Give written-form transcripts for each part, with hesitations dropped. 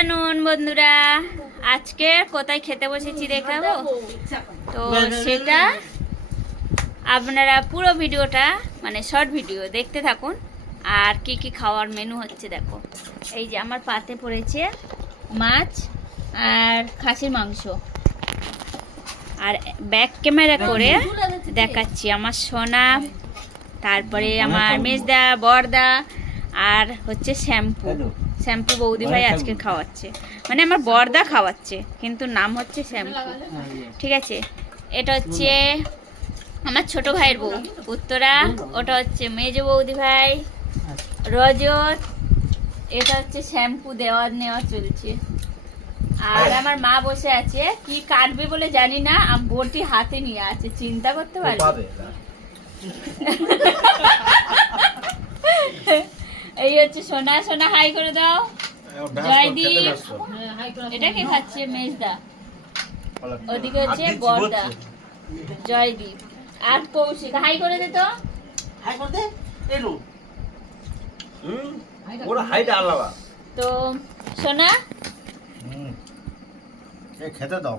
Afternoon বন্ধুরা, আজকে কোথায় খেতে বসেছি দেখাবো। তো সেটা আপনারা পুরো ভিডিওটা মানে শর্ট ভিডিও দেখতে থাকুন। আর কি কি খাওয়ার মেনু হচ্ছে দেখো। এই যে আমার পাতে পড়েছে মাছ আর খাসির মাংস, আর ব্যাক ক্যামেরা করে দেখাচ্ছি আমার সোনা, তারপরে আমার মেজদা, বড়দা, আর হচ্ছে শ্যাম্পু বৌদি ভাই আজকে খাওয়াচ্ছে, মানে আমার বড়দা খাওয়াচ্ছে কিন্তু নাম হচ্ছে শ্যাম্পু। ঠিক আছে, এটা হচ্ছে আমার ছোট ভাইয়ের বউ উত্তরা, ওটা হচ্ছে মেজ বৌদি ভাই রজত, এটা হচ্ছে শ্যাম্পু দেওয়ার নেওয়া চলছে। আর আমার মা বসে আছে, কি কাটবে বলে জানি না, বটি হাতে নিয়ে আছে, চিন্তা করতে পারবে। এই হচ্ছে সোনা, সোনা হাই করে দাও। জয়দীপ, এটা কে খাচ্ছে? মেজদা, ওদিকে হচ্ছে বড়দা জয়দীপ, আর কৌশিক হাই করে দে তো। হাই করে দে, এলো ওরা হাইটা আলাদা। তো সোনা খেতে দাও।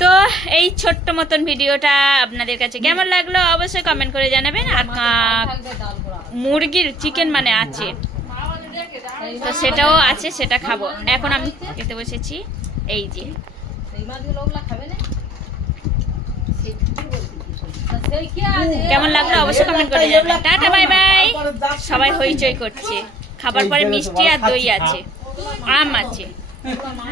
তো এই ছোট্ট মতন ভিডিওটা আপনাদের কাছে কেমন লাগলো অবশ্যই কমেন্ট করে জানাবেন। আর মুরগির চিকেন মানে আছে, তো সেটাও আছে, সেটা খাবো। এখন আমি খেতে বসেছি। এই যে কেমন লাগলো অবশ্যই কমেন্ট করে জানাবেন। Tata bye bye. সবাই হইচই করছে, খাবার পরে মিষ্টি আর দই আছে, আম আছে।